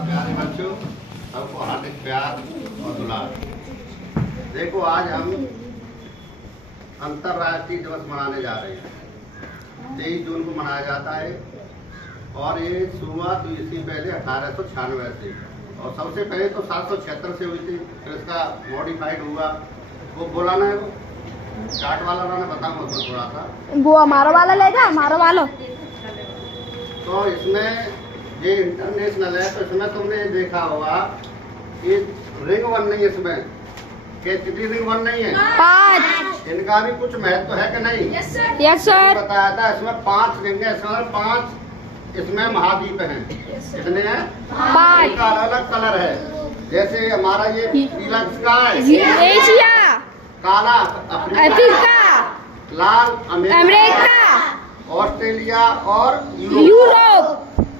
प्यारे बच्चों, सबको हार्दिक प्यार और दुलार। देखो, आज हम अंतर्राष्ट्रीय दिवस मनाने जा रहे हैं। 23 जून को मनाया जाता है और ये शुरुआत हुई इससे पहले 1896 से, और सबसे पहले तो 776 से हुई थी, फिर इसका मॉडिफाइड हुआ। वो बोलाना है, वो चार्ट वाला ने बताऊंगा उसमें थोड़ा सा। वो हमारा वाला लेगा, हमारा वाला। तो इसमें ये इंटरनेशनल है, तो इसमें तुमने देखा होगा कि रिंग वन नहीं है, इसमें कितनी रिंग वन नहीं है? 5। इनका भी कुछ महत्व है कि नहीं? Yes sir. बताया था इसमें 5 रिंग है, इसमें 5 इसमें महाद्वीप हैं। कितने हैं? 5। इनका अलग अलग कलर है। जैसे हमारा ये पीला किसका है? एशिया। काला अफ्रीका। लाल अमेरिका। ऑस्ट्रेलिया और यूरोप।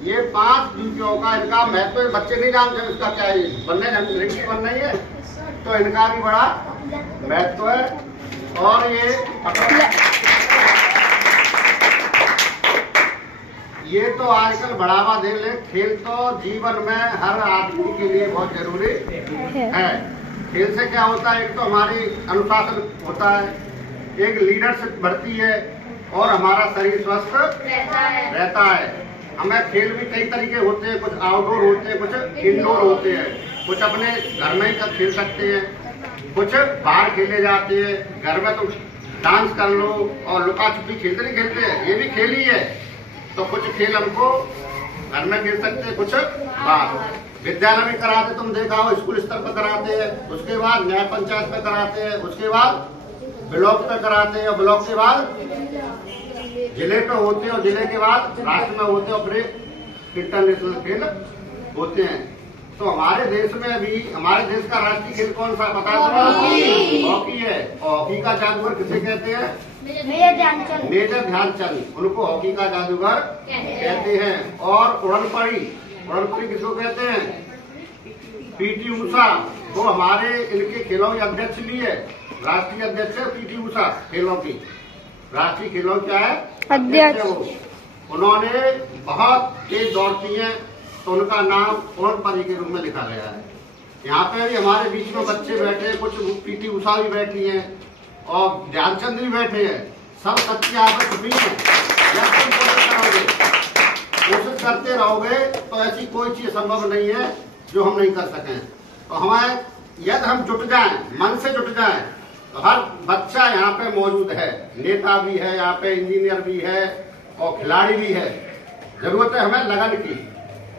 ये 5 द्वीपों का इनका महत्व बच्चे नहीं जानते इसका क्या है। बनने नहीं है, तो इनका भी बड़ा महत्व है। और ये तो आजकल बढ़ावा दे ले। खेल तो जीवन में हर आदमी के लिए बहुत जरूरी है। खेल से क्या होता है? एक तो हमारी अनुशासन होता है, एक लीडरशिप बढ़ती है और हमारा शरीर स्वस्थ रहता है। हमें खेल भी कई तरीके होते हैं, कुछ आउटडोर होते हैं, कुछ इंडोर होते हैं। कुछ अपने घर में ही तक खेल सकते हैं, कुछ बाहर खेले जाते हैं। घर में तो डांस कर लो और लुका छुपी खेलते नहीं खेलते हैं, ये भी खेल ही है। तो कुछ खेल हमको घर में खेल सकते हैं, कुछ बाहर। विद्यालय में कराते, तुम देखा हो स्कूल स्तर पर कराते हैं, उसके बाद न्याय पंचायत पे कराते हैं, उसके बाद ब्लॉक पे कराते हैं, और ब्लॉक के बाद जिले पे होते हैं, और जिले के बाद राष्ट्र में होते हैं, और फिर इंटरनेशनल खेल होते हैं। तो हमारे देश में भी, हमारे देश का राष्ट्रीय खेल कौन सा बता दो? हॉकी है। और हॉकी का जादूगर किसे कहते हैं? मेजर ध्यानचंद। उनको हॉकी का जादूगर कहते हैं। और उड़नपड़ी किसको कहते हैं? पीटी ऊषा। वो हमारे इनके खेलों के अध्यक्ष भी है, राष्ट्रीय अध्यक्ष है पीटी ऊषा। खेलों की राष्ट्रीय खेलों क्या है? अध्यक्ष। उन्होंने बहुत तेज दौड़ती हैं, तो उनका नाम उड़नपरी के रूप में लिखा गया है। यहाँ पे भी हमारे बीच में बच्चे बैठे हैं, कुछ पीटी ऊषा भी बैठी हैं और ध्यानचंद भी बैठे हैं। सब सच्ची आपस छुपी है। कोशिश करते रहोगे तो ऐसी कोई चीज संभव नहीं है जो हम नहीं कर सकें। तो हमें यदि हम जुट जाएं, मन से जुट जाएं, तो हर बच्चा यहाँ पे मौजूद है। नेता भी है यहाँ पे, इंजीनियर भी है और खिलाड़ी भी है। जरूरत है हमें लगन की।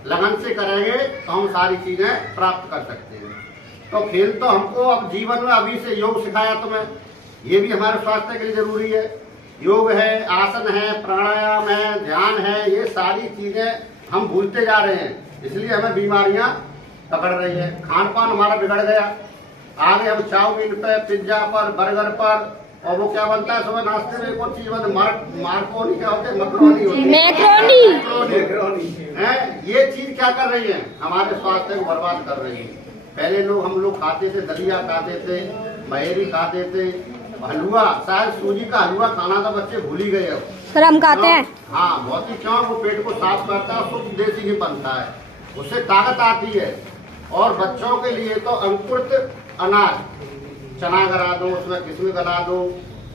लगन से करेंगे तो हम सारी चीजें प्राप्त कर सकते हैं। तो खेल तो हमको अब जीवन में, अभी से योग सिखाया तुम्हें, ये भी हमारे स्वास्थ्य के लिए जरूरी है। योग है, आसन है, प्राणायाम है, ध्यान है, ये सारी चीजें हम भूलते जा रहे हैं, इसलिए हमें बीमारियां पकड़ रही है। खान पान हमारा बिगड़ गया। आगे हम चाउमीन पे, पिज्जा पर, बर्गर पर, और वो क्या बनता है सुबह नाश्ते में? एक और चीज बनती है, मार्कोनी क्या होते हैं? मकरोनी होती है। मैक्रोनी है। ये चीज क्या कर रही है? हमारे स्वास्थ्य को बर्बाद कर रही है। पहले हम लोग खाते थे, दलिया खाते थे, बहेरी खाते थे, हलवा, शायद सूजी का हलवा खाना तो बच्चे भूल ही गए। सर हम खाते हैं। हाँ, बहुत ही। क्यों? वो पेट को साफ करता है, शुद्ध देसी घी बनता है, उससे ताकत आती है। और बच्चों के लिए तो अंकुरित अनाज, चना गला दो, उसमें किस्में गला दो,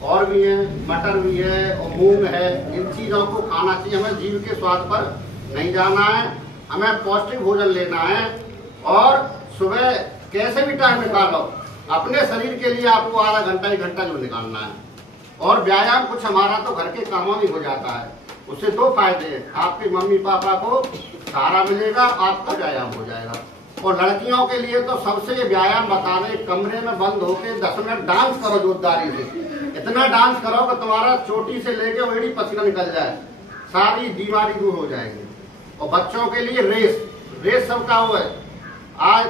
और भी है, मटर भी है और मूंग है। इन चीजों को खाना चाहिए। हमें जीव के स्वाद पर नहीं जाना है, हमें पौष्टिक भोजन लेना है। और सुबह कैसे भी टाइम निकालो अपने शरीर के लिए, आपको आधा घंटा 1 घंटा जो निकालना है। और व्यायाम कुछ हमारा तो घर के कामों में हो जाता है। उससे 2 फायदे हैं, आपके मम्मी पापा को सहारा मिलेगा, आपका व्यायाम हो जाएगा। और लड़कियों के लिए तो सबसे व्यायाम बता दें, कमरे में बंद होकर 10 मिनट डांस करो जोरदारी से। इतना डांस करो कि तुम्हारा चोटी से लेके वेड़ी पसीना निकल जाए, सारी बीमारी दूर हो जाएगी। और बच्चों के लिए रेस सबका हुआ है। आज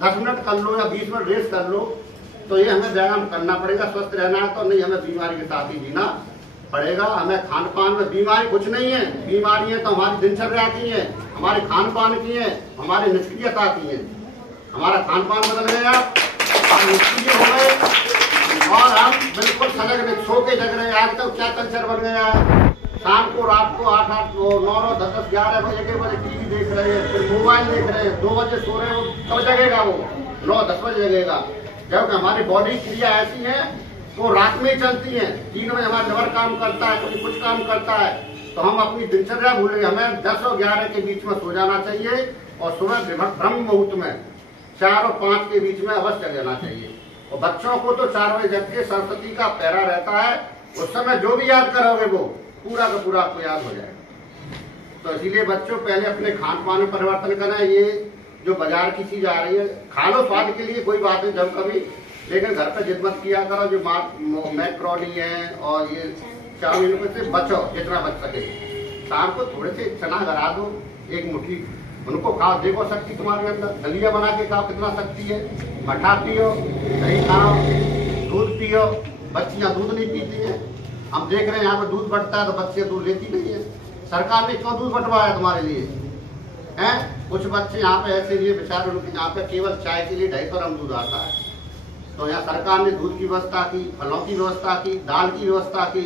10 मिनट कर लो या 20 मिनट रेस कर लो, तो ये हमें व्यायाम करना पड़ेगा। स्वस्थ रहना है तो नहीं, हमें बीमारी के साथ ही जीना पड़ेगा। हमें खान पान में बीमारी कुछ नहीं है, बीमारियां तो हमारी दिनचर्या की है, हमारे खान पान की है, हमारी निष्क्रियता की है। हमारा खान पान बदल गया, हम निष्क्रिय हो गए और हम बिल्कुल सजग नहीं, सो के जग रहे हैं। आज तो क्या कल्चर बन गया है, शाम को रात को 8-8 9-9 10-10 11 बजे के बजे टीवी देख रहे हैं, फिर मोबाइल देख रहे हैं, 2 बजे सो रहे हैं, कब जगेगा वो? 9-10 बजे जगेगा। जबकि हमारी बॉडी क्रिया ऐसी है वो रात में ही चलती है। 3 बजे हमारा लिवर काम करता है, कभी कुछ काम करता है, तो हम अपनी दिनचर्या भूलेंगे। हमें 10 और 11 के बीच में सो जाना चाहिए और सुबह ब्रह्म मुहूर्त में 4 और 5 के बीच में अवश्य जगना चाहिए। और बच्चों को तो 4 बजे जग के सरस्वती का पहरा रहता है, उस समय जो भी याद करोगे वो पूरा का पूरा आपको याद हो जाएगा। तो इसीलिए बच्चों पहले अपने खान पान में परिवर्तन करें। ये जो बाजार की चीज आ रही है, खा लो स्वाद के लिए, कोई बात नहीं जब कभी, लेकिन घर पे जिद मत किया करो। जो मैक्रोनी है और ये चाउमीन में से बचो जितना बच सके। शाम को थोड़े से चना गरा दो, 1 मुट्ठी उनको खाओ, देखो शक्ति तुम्हारे अंदर। दलिया बना के खाओ, कितना शक्ति है। मठा पियो, दही खाओ, दूध पियो। बच्चियां दूध नहीं पीती हैं, हम देख रहे हैं यहाँ पे दूध बंटता है तो बच्चे दूध लेती नहीं है। सरकार ने क्यों दूध बंटवाया तुम्हारे लिए? हैं कुछ बच्चे यहाँ पे ऐसे लिए बेचारे, उनके यहाँ पे केवल चाय के लिए 250 ग्राम दूध आता है। तो यहाँ सरकार ने दूध की व्यवस्था की, फलों की व्यवस्था की, दाल की व्यवस्था की,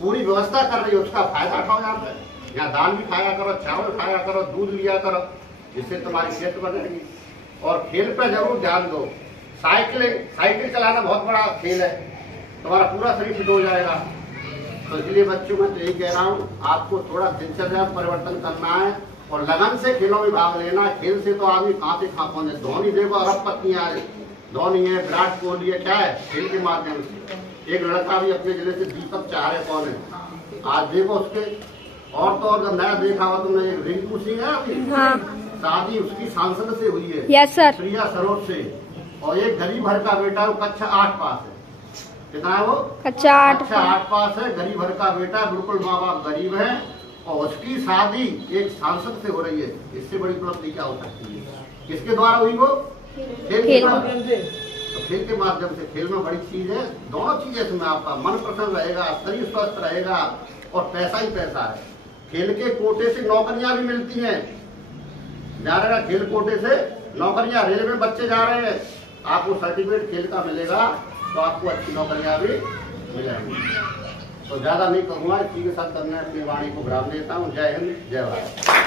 पूरी व्यवस्था कर रही है। उसका फायदा उठाओ। यहाँ पे यहाँ दाल भी खाया करो, चावल खाया करो, दूध लिया करो, जिससे तुम्हारी सेहत बनेगी। और खेल पे जरूर ध्यान दो। साइकिल चलाना बहुत बड़ा खेल है, तुम्हारा पूरा शरीर फिट हो जाएगा। तो इसलिए बच्चों में तो यही कह रहा हूँ, आपको थोड़ा दिनचर्या परिवर्तन करना है और लगन से खेलों में भाग लेना है। खेल से तो आदमी कहाँ से कहाँ पहुंचे। धोनी देखो, अरबपति आज धोनी है, विराट कोहली है, क्या है? खेल के माध्यम से। एक लड़का भी अपने जिले से दीपक चाहरे कौन है, आज देखो उसके। और तो और जब नया देखा हुआ तुमने, रिंकू सिंह है अभी, शादी उसकी सांसद से हुई है। Yes sir. प्रिया सरोज से। और एक गरीब घर का बेटा, वो कक्षा 8 पास है। कितना है वो? कक्षा 8 पास है, गरीब घर का बेटा, बिल्कुल माँ बाप गरीब है, और उसकी शादी एक सांसद से हो रही है। इससे बड़ी उपलब्धि क्या हो सकती है? किसके द्वारा हुई वो? खेल के माध्यम से। तो खेल के माध्यम से, खेल में बड़ी चीज है। दोनों चीजें इसमें, आपका मन प्रसन्न रहेगा, शरीर स्वस्थ रहेगा और पैसा ही पैसा है। खेल के कोटे से नौकरियां भी मिलती हैं। जा रहे खेल कोटे से नौकरियां, रेलवे में बच्चे जा रहे हैं, आपको सर्टिफिकेट खेल का मिलेगा तो आपको अच्छी नौकरियां भी मिलेंगी। तो ज्यादा नहीं कहूँगा, इसी के साथ करने अपनी वाणी को विराम देता हूँ। जय हिंद, जय भारत।